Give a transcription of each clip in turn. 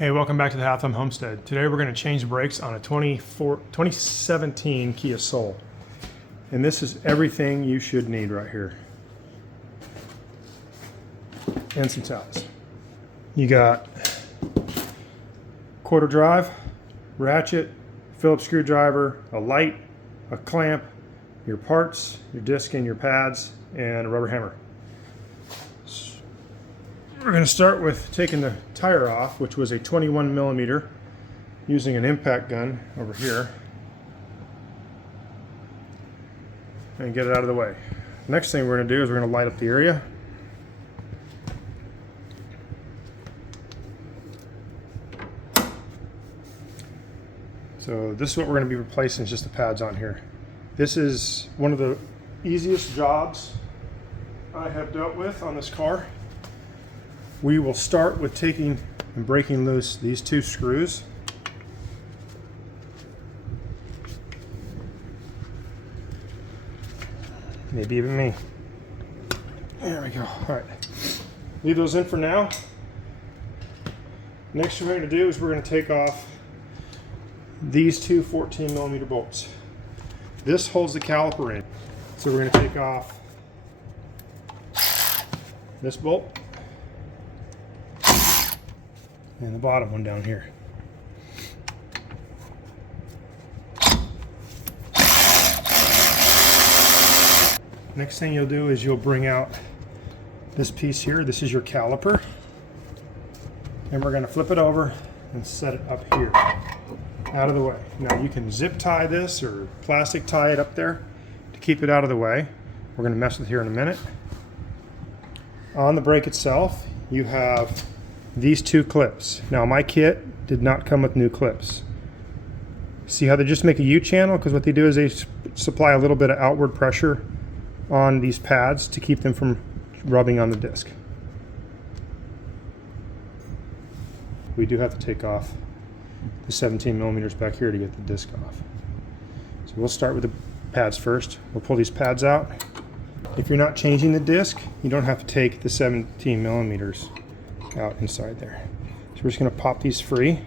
Hey, welcome back to the Half Thumb Homestead. Today we're going to change brakes on a 2017 Kia Soul. And this is everything you should need right here. And some towels. You got quarter drive, ratchet, Phillips screwdriver, a light, a clamp, your parts, your disc and your pads, and a rubber hammer. We're going to start with taking the tire off, which was a 21 millimeter, using an impact gun over here, and get it out of the way. Next thing we're going to do is we're going to light up the area. So this is what we're going to be replacing, is just the pads on here. This is one of the easiest jobs I have dealt with on this car. We will start with taking and breaking loose these two screws. Maybe even me. There we go. All right. Leave those in for now. Next thing we're going to do is we're going to take off these two 14 millimeter bolts. This holds the caliper in. So we're going to take off this bolt and the bottom one down here. Next thing you'll do is you'll bring out this piece here. This is your caliper. And we're going to flip it over and set it up here, out of the way. Now you can zip tie this or plastic tie it up there to keep it out of the way. We're going to mess with it here in a minute. On the brake itself, you have these two clips. Now my kit did not come with new clips. See how they just make a U-channel? Because what they do is they supply a little bit of outward pressure on these pads to keep them from rubbing on the disc. We do have to take off the 17 millimeters back here to get the disc off. So we'll start with the pads first. We'll pull these pads out. If you're not changing the disc, you don't have to take the 17 millimeters out inside there. So we're just going to pop these free.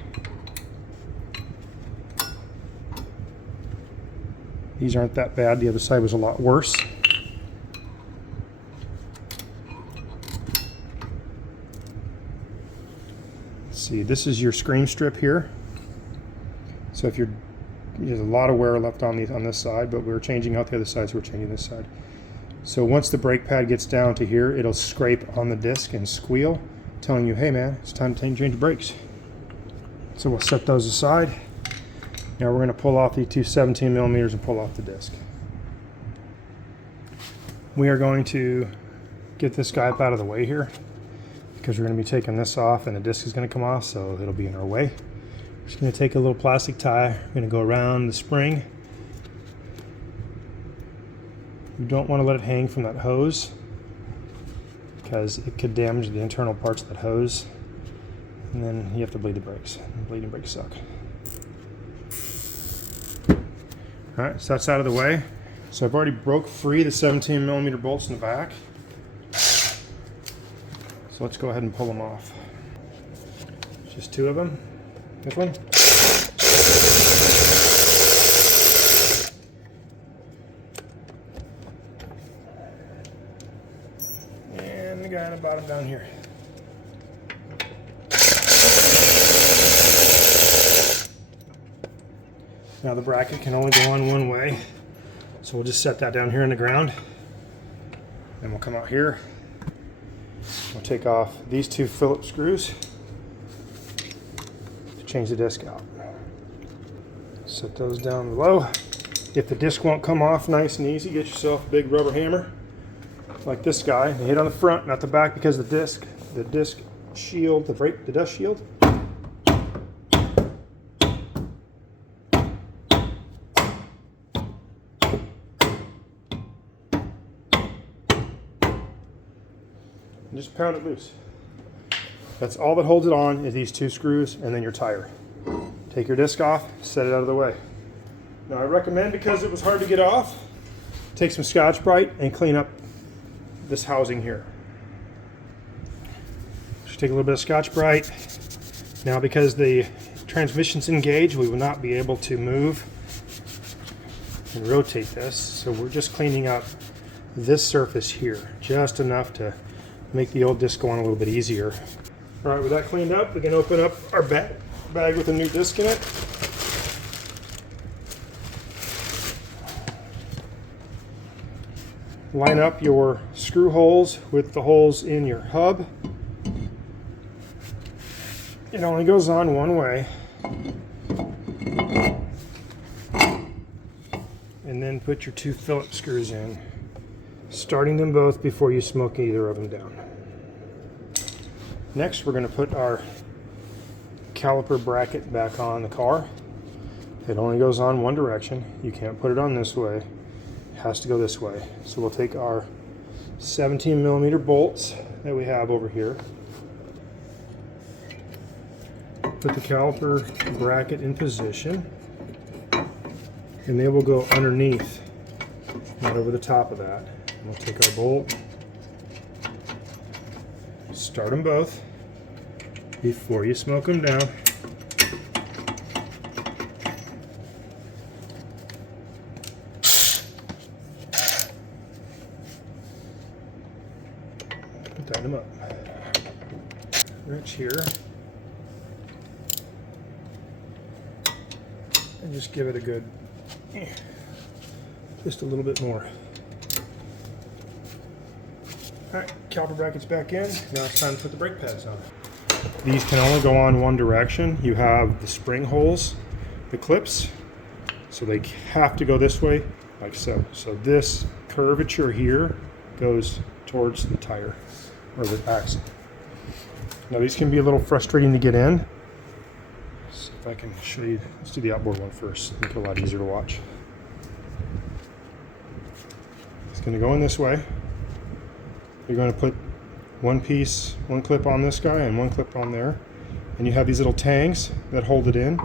These aren't that bad. The other side was a lot worse. Let's see, this is your screen strip here. So if there's a lot of wear left on this side, but we're changing out the other side, so we're changing this side. So once the brake pad gets down to here, it'll scrape on the disc and squeal, telling you, hey man, it's time to change the brakes. So we'll set those aside. Now we're going to pull off the two 17 millimeters and pull off the disc. We are going to get this guy up out of the way here, because we're going to be taking this off and the disc is going to come off, so it'll be in our way. We're just going to take a little plastic tie. We're going to go around the spring. You don't want to let it hang from that hose, because it could damage the internal parts of that hose, and then you have to bleed the brakes. Bleeding brakes suck. Alright, so that's out of the way. So I've already broke free the 17 millimeter bolts in the back. So let's go ahead and pull them off. Just two of them. This one. And the guy on the bottom down here. Now the bracket can only go on one way, so we'll just set that down here in the ground. Then we'll come out here. We'll take off these two Phillips screws to change the disc out. Set those down below. If the disc won't come off nice and easy, get yourself a big rubber hammer like this guy. You hit on the front, not the back, because the disc shield, the dust shield, and just pound it loose. That's all that holds it on, is these two screws and then your tire. Take your disc off, set it out of the way. Now I recommend, because it was hard to get off, take some Scotch-Brite and clean up this housing here. Just take a little bit of Scotch-Brite, Now, because the transmission's engaged, we will not be able to move and rotate this, so we're just cleaning up this surface here, just enough to make the old disc go on a little bit easier. All right, with that cleaned up, we can open up our bag with a new disc in it. Line up your screw holes with the holes in your hub. It only goes on one way. And then put your 2 Phillips screws in, starting them both before you smoke either of them down. Next, we're going to put our caliper bracket back on the car. It only goes on one direction. You can't put it on this way. It has to go this way. So we'll take our 17mm bolts that we have over here, put the caliper bracket in position, and they will go underneath, not over the top of that. And we'll take our bolt, start them both before you smoke them down. Tighten them up. Wrench here. And just give it a good, just a little bit more. Alright, caliper brackets back in. Now it's time to put the brake pads on. These can only go on one direction. You have the spring holes, the clips, so they have to go this way, like so. So this curvature here goes towards the tire, or the axle. Now these can be a little frustrating to get in. So if I can show you, let's do the outboard one first, make it a lot easier to watch. It's going to go in this way. You're going to put one clip on this guy and one clip on there, and you have these little tangs that hold it in.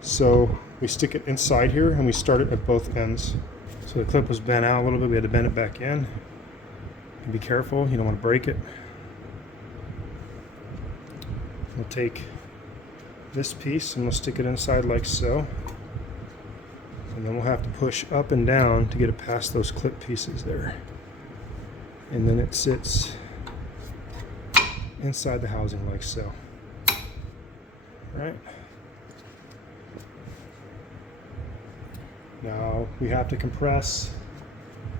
So we stick it inside here and we start it at both ends. So the clip was bent out a little bit, we had to bend it back in. And be careful, you don't want to break it. We'll take this piece and we'll stick it inside like so, and then we'll have to push up and down to get it past those clip pieces there, and then it sits inside the housing like so. Right. Now we have to compress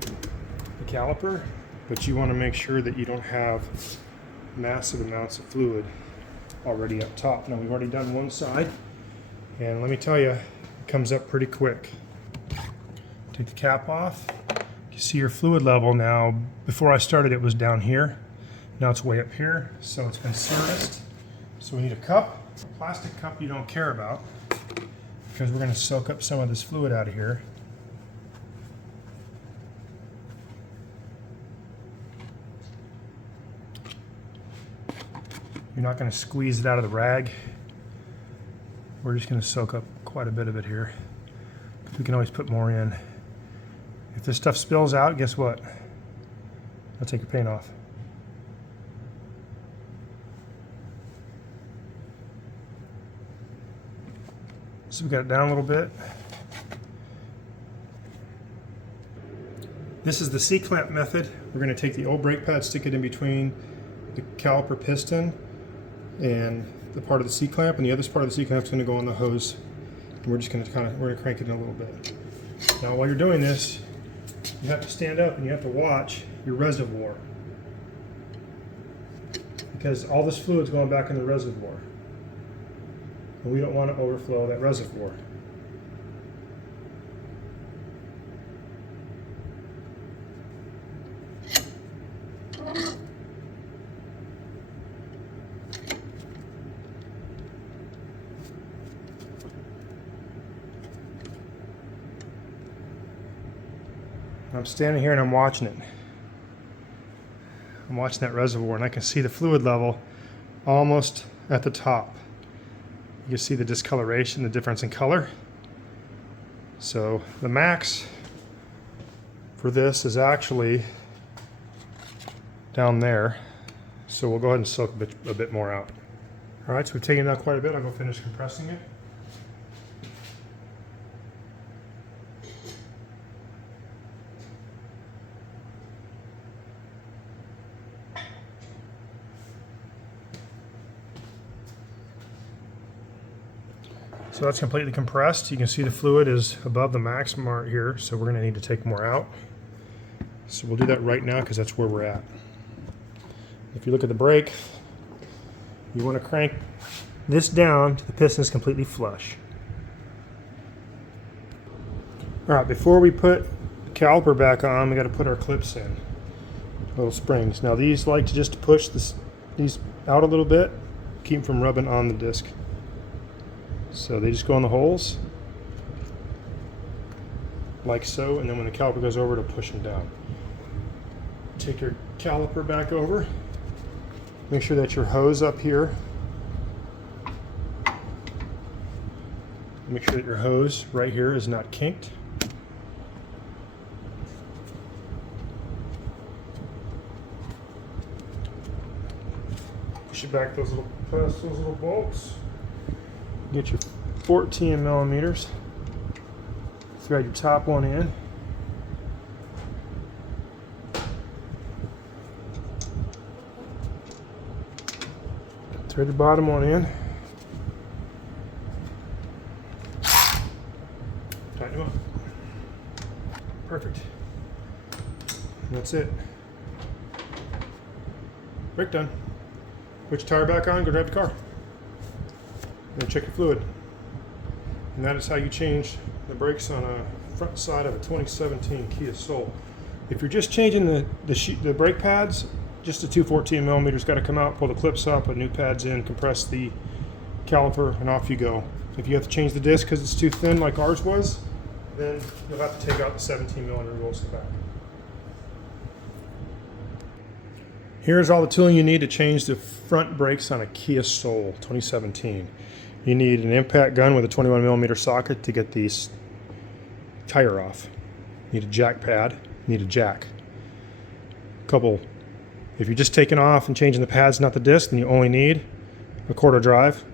the caliper, but you want to make sure that you don't have massive amounts of fluid already up top. Now we've already done one side, and let me tell you, it comes up pretty quick. Take the cap off. You see your fluid level now. Before I started, it was down here. Now it's way up here, so it's been serviced. So we need a cup, a plastic cup you don't care about, because we're going to soak up some of this fluid out of here. You're not going to squeeze it out of the rag. We're just going to soak up quite a bit of it here. We can always put more in. If this stuff spills out, guess what? I'll take your paint off. So we got it down a little bit. This is the C-clamp method. We're going to take the old brake pad, stick it in between the caliper piston and the part of the C-clamp, and the other part of the C-clamp is going to go on the hose. And we're just going to we're going to crank it in a little bit. Now while you're doing this, you have to stand up and you have to watch your reservoir, because all this fluid's going back in the reservoir, and we don't want to overflow that reservoir. I'm standing here and I'm watching it. I'm watching that reservoir, and I can see the fluid level almost at the top. You can see the discoloration, the difference in color. So the max for this is actually down there. So we'll go ahead and soak a bit more out. All right, so we've taken it out quite a bit. I'll go finish compressing it. So that's completely compressed. You can see the fluid is above the max mark here, so we're going to need to take more out. So we'll do that right now because that's where we're at. If you look at the brake, you want to crank this down to the piston is completely flush. All right, before we put the caliper back on, we got to put our clips in, little springs. Now these like to just push these out a little bit, keep them from rubbing on the disc. So they just go in the holes, like so, and then when the caliper goes over, to push them down. Take your caliper back over. Make sure that your hose up here. Make sure that your hose right here is not kinked. Push it back past those little bolts. Get your 14 millimeters. Thread your top one in. Thread the bottom one in. Tighten them up. Perfect. And that's it. Brake done. Put your tire back on, go drive the car. And check your fluid. And that is how you change the brakes on a front side of a 2017 Kia Soul. If you're just changing the brake pads, just the two 14 millimeters got to come out, pull the clips up, put new pads in, compress the caliper, and off you go. If you have to change the disc because it's too thin like ours was, then you'll have to take out the 17 millimeter rolls in the back. Here's all the tooling you need to change the front brakes on a Kia Soul 2017. You need an impact gun with a 21 millimeter socket to get the tire off. You need a jack pad. You need a jack. If you're just taking off and changing the pads, not the disc, then you only need a quarter drive.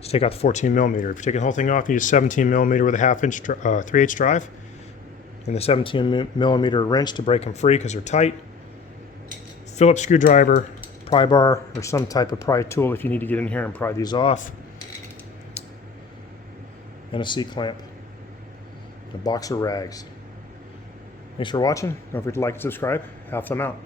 Just take out the 14 millimeter. If you're taking the whole thing off, you need a 17 millimeter with a 3/8 drive, and the 17 millimeter wrench to break them free because they're tight. Phillips screwdriver, pry bar, or some type of pry tool if you need to get in here and pry these off. And a C-clamp. A box of rags. Thanks for watching. Don't forget to like and subscribe. Half them out.